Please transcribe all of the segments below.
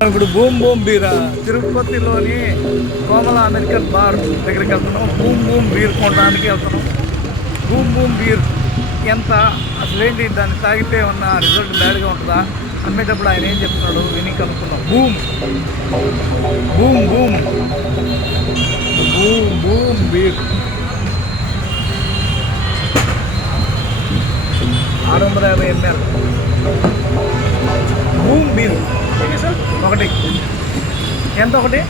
ఇప్పుడు boom boom beer. తిరుపతిలోని కోమల American bar దగ్గరికి వెళ్తున్నాం. బూమ్ బూమ్ బీర్ కొనడానికి వెళ్తున్నాం. బూమ్ బూమ్ బీర్ ఎంత అసలు ఏంటి దాన్ని తాగితే ఉన్న రిజల్ట్ బ్యాడ్గా ఉంటుందా? అమ్మేటప్పుడు ఆయన ఏం చెప్తున్నాడు విని కనుక్కున్నాం boom. Boom boom. Boom boom beer. ఆరు వందల యాభై ఎంఎల్ బూమ్ బీర్ ఒకటి. ఎంత ఒకటి?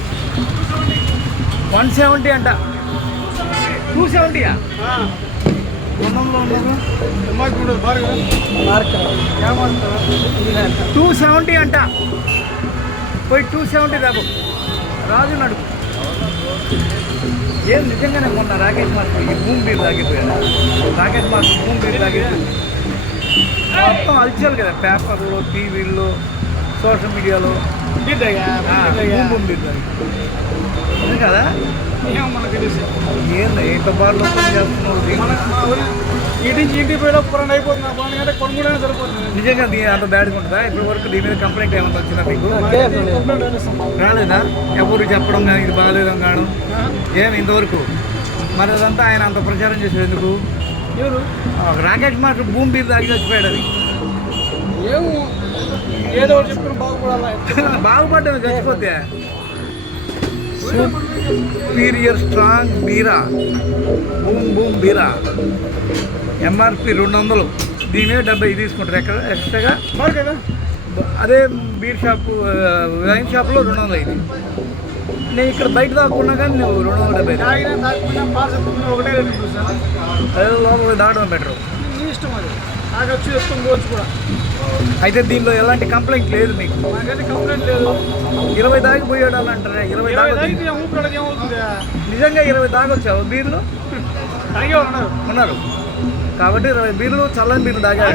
వన్ సెవెంటీ అంట. టూ సెవెంటీయా గుణంలో టూ సెవెంటీ అంట. పోయి టూ సెవెంటీ దాపు రాజు నడుపు ఏం నిజంగానే మొన్న రాకేష్ మాస్టర్ ఈ భూమి బీర్ తాగిపోయాడు రాకేష్ మాస్టర్ భూమి బీర్ తాగిపోయాడు మొత్తం అల్చారు కదా పేపర్లో టీవీల్లో సోషల్ మీడియాలో. ఉంది కదా? ఏంది ఇంటికి అయిపోతుంది కొనుగోలు సరిపోతుంది. నిజంగా అంత బ్యాడ్గా ఉంటుందా? ఇప్పటి వరకు దీని మీద కంప్లైంట్ ఏమైనా వచ్చిందా మీకు. రాలేదా? ఎవరు చెప్పడం కానీ ఇది బాగాలేదని కాను ఏమి ఇంతవరకు? మరి అదంతా ఆయన అంత ప్రచారం చేశాడు ఎందుకు ఎవరు? రాకేష్ మాస్టర్ భూమి బీర్ తాగి చచ్చిపోయాడు అది. ఏమో? ఏదో చెప్పుకుని బాగుపడాలి? బాగుపడ్డాను చచ్చిపోతే. సుపీరియర్ స్ట్రాంగ్ బీరా బూమ్ బూమ్ బీరా ఎంఆర్పి రెండు వందలు. దీని డెబ్బై తీసుకుంటారు. ఎక్కడ? ఎక్స్ట్రాగా? అదే బీర్ షాప్ వైన్ షాప్లో రెండు వందలు అయింది. నేను ఇక్కడ బయట దాక్కున్నా కానీ నువ్వు రెండు వందల డెబ్బై ఒకటే ఉంటుంది సార్. లోపల దాటడం బెటర్. ఇష్టం అది. తాగొచ్చు ఎత్తుకుని పోవచ్చు కూడా. అయితే దీనిలో ఎలాంటి కంప్లైంట్ లేదు మీకు. కంప్లైంట్ లేదు. ఇరవై దాకా పోయాడు అలా అంటారా ఇరవై దాకా నిజంగా ఇరవై దాకా వచ్చావు బీర్లు? ఉన్నారు. కాబట్టి ఇరవై బీర్లు చల్లని బీర్లు తాగాడు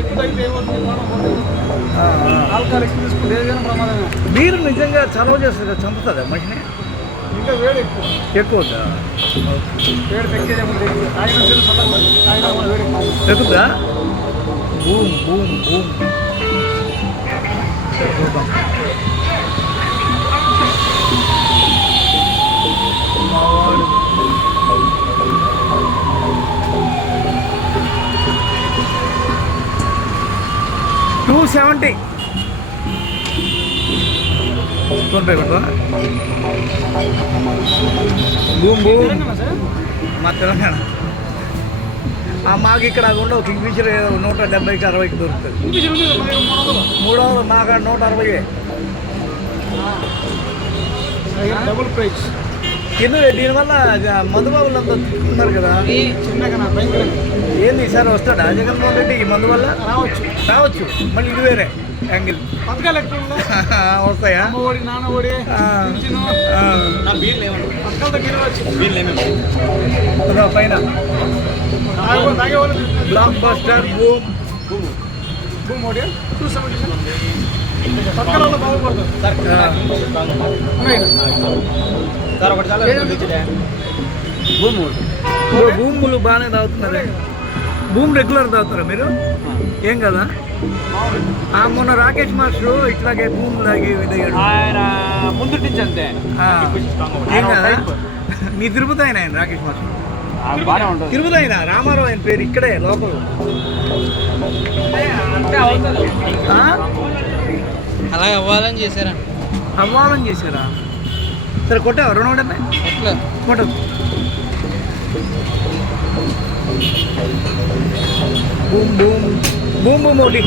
ఎక్కువ తాగితే ఏమవుతుంది? ప్రాణం పోతుంది. ఆల్కహాల్ ఎక్కువ తీసుకుంటే ప్రమాదమే. బీరు నిజంగా చలవ చేస్తుంది చంపుతుందా మనిషిని ఇంకా వేడి ఎక్కువ. ఎక్కువ వద్దా? వేడి తగ్గేది ఏముంది తాగిన సరే చల్లగా తాగినా కూడా వేడి ఎక్కువ ఎక్కువదా బూమ్ బూమ్ బూమ్ చూద్దాం మావాడు టూ సెవెంటీ కొట్టవా బూమ్ బూమ్. తెలంగాణ సార్? మా తెలంగాణ. మాకు ఇక్కడ కింగ్ ఫిషర్ ఏదో నూట డెబ్బైకి అరవైకి దొరుకుతుంది. మూడు వందలు. మాకు నూట అరవై డబుల్ ప్రైస్ ఎందుకు దీనివల్ల జ- మందుబాబులంతా తిట్టుకున్నారు కదా. ఏంది ఈసారి వస్తాడా? జగన్మోహన్ రెడ్డి ఈ మందు వల్ల? రావచ్చు. రావచ్చు. మళ్ళీ ఇది వేరే. యాంగిల్ పథకాలు ఉన్నాయి. వస్తాయా? అమ్మ ఒడి నాన్న ఒడి ఆ. పింఛను. ఆ, పథకాల దగ్గర పైన. బ్లాక్ బస్టర్ బూమ్ భూమి ఒడి. టూ సెవెంటీ పథకాల వల్ల బాగుపడతారు ఉన్నాయి. ఇప్పుడు భూములు బాగానే తాగుతున్నారు. భూమి రెగ్యులర్ తాగుతారా మీరు? ఏం కదా? మొన్న రాకేష్ మాస్టర్ ఇట్లాగే భూమి తాగి ఆయన ముందు నుంచి అంతే. ఏం కదా? మీ తిరుపతి ఆయన ఆయన రాకేష్ మాస్టర్. ఆ, బాగానే ఉంటుంది. తిరుపతి ఆయన రామారావు ఆయన పేరు ఇక్కడే లోకల్ ఆ? అలా అవ్వాలని చేశారా? అవ్వాలని చేశారా? సరే కొట్టావా? రెండు కొట్టదు బూమ్ బూమ్ బూమ్ బూమ్ ఒకటి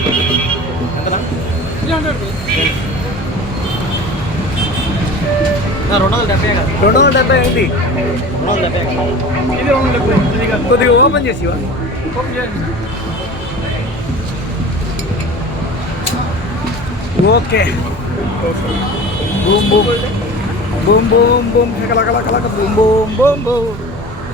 త్రీ హండ్రెడ్ రెండు వందల డెబ్బై కదా రెండు వందల డెబ్బై ఒకటి రెండు వందల డెబ్బై కదా ఇది రెండు డెబ్బై ఇది కాదు కొద్దిగా ఓపెన్ చేసివా ఓపెన్ చేయండి okay boom boom boom boom boom కలకల కలక బూమ్ బూమ్ బూమ్ బూమ్